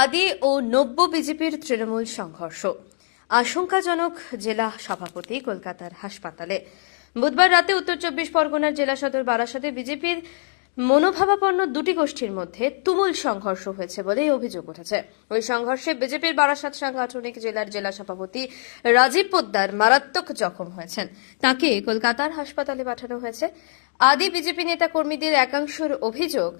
আদি ও নব্য বিজেপির তৃণমূল সংঘর্ষ আশঙ্কাজনক। জেলা সভাপতি কলকাতার হাসপাতালে। বুধবার রাতে উত্তর 24 পরগনার জেলা সদর বারাসাতে বিজেপির মনোভাবাপন্ন দুটি গোষ্ঠীর মধ্যে তুমুল সংঘর্ষ হয়েছে বলে অভিযোগ উঠেছে। ওই সংঘর্ষে বিজেপির বারাসাত সাংগঠনিক জেলার জেলা সভাপতি রাজীব পোদ্দার মারাত্মক জখম হয়েছেন। তাকে কলকাতার হাসপাতালে পাঠানো হয়েছে। আদি বিজেপি নেতা কর্মীদের একাংশের অভিযোগ,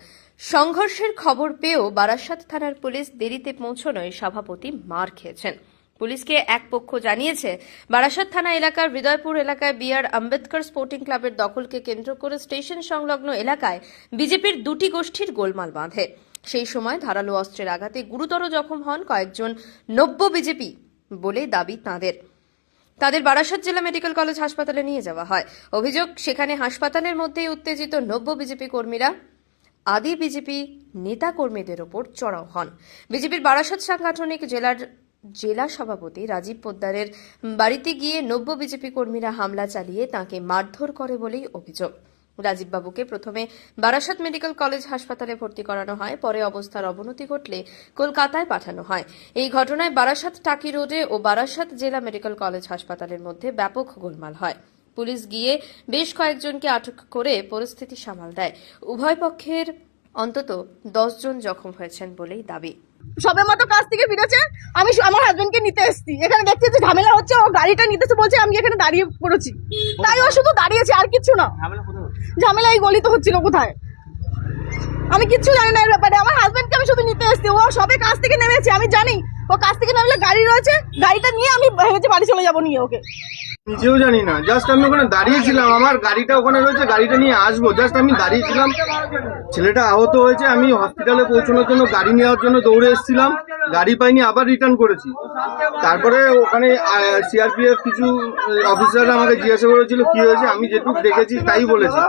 সংঘর্ষের খবর পেয়েও বারাসাত থানার পুলিশ দেরিতে পৌঁছানোয় সভাপতি মার খেয়েছেন। পুলিশকে এক পক্ষ জানিয়েছে, বারাসাত থানা এলাকার হৃদয়পুর এলাকায় বি.আর. আম্বেদকর স্পোর্টিং ক্লাবের দখলকে কেন্দ্র করে স্টেশন সংলগ্ন এলাকায় বিজেপির দুটি গোষ্ঠীর গোলমাল বাঁধে। সেই সময় ধারালো অস্ত্রের আঘাতে গুরুতর জখম হন কয়েকজন নব্য বিজেপি বলে দাবি তাদের বারাসাত জেলা মেডিকেল কলেজ হাসপাতালে নিয়ে যাওয়া হয়। অভিযোগ, সেখানে হাসপাতালের মধ্যেই উত্তেজিত নব্য বিজেপি কর্মীরা আদি বিজেপি নেতা কর্মীদের ওপর চড়াও হন। বিজেপির বারাসাত সাংগঠনিক জেলার জেলা সভাপতি রাজীব পোদ্দারের বাড়িতে গিয়ে নব্য বিজেপি কর্মীরা হামলা চালিয়ে তাঁকে মারধর করে বলেই অভিযোগ। রাজীববাবুকে প্রথমে বারাসাত মেডিকেল কলেজ হাসপাতালে ভর্তি করানো হয়, পরে অবস্থার অবনতি ঘটলে কলকাতায় পাঠানো হয়। এই ঘটনায় বারাসাত টাকি রোডে ও বারাসাত জেলা মেডিকেল কলেজ হাসপাতালের মধ্যে ব্যাপক গোলমাল হয়। পুলিশ গিয়ে বেশ কয়েকজনকে আটক করে পরিস্থিতি সামাল দেয়। উভয় পক্ষের অন্তত 10 জন জখম হয়েছেন বলেই দাবি। সবে মতো কাজ থেকে ফিরেছে, আমি আমার হাজবেন্ডকে নিতে এসেছি। এখানে দেখতে যে ঝামেলা হচ্ছে, ও গাড়িটা নিতেছে বলছে, আমি এখানে দাঁড়িয়ে পড়েছি, তাই ও শুধু দাঁড়িয়েছে, আর কিচ্ছু না। ঝামেলা এই গলিতে হচ্ছিল কোথায়, আমি কিচ্ছু জানি না এর ব্যাপারে। আমার হাজবেন্ডকে আমি শুধু নিতে এসেছি, ও সবে কাজ থেকে নেমেছে, আমি জানি ও কাজ থেকে নামলে গাড়ি রয়েছে, গাড়িটা নিয়ে আমি ভেবেছি বাড়ি চলে যাবো নিয়ে ওকে। নিজেও জানি না, জাস্ট আমি ওখানে দাঁড়িয়েছিলাম, আমার গাড়িটা ওখানে রয়েছে, গাড়িটা নিয়ে আসবো, জাস্ট আমি দাঁড়িয়েছিলাম। ছেলেটা আহত হয়েছে, আমি হসপিটালে পৌঁছানোর জন্য গাড়ি নেওয়ার জন্য দৌড়ে এসেছিলাম, গাড়ি পাইনি, আবার রিটার্ন করেছি। তারপরে ওখানে সিআরপিএফ কিছু অফিসাররা আমাকে জিজ্ঞাসা করেছিল কি হয়েছে, আমি যেটুকু দেখেছি তাই বলেছি।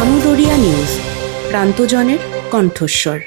আমুদরিয়া নিউজ, প্রান্তজনের কণ্ঠস্বর।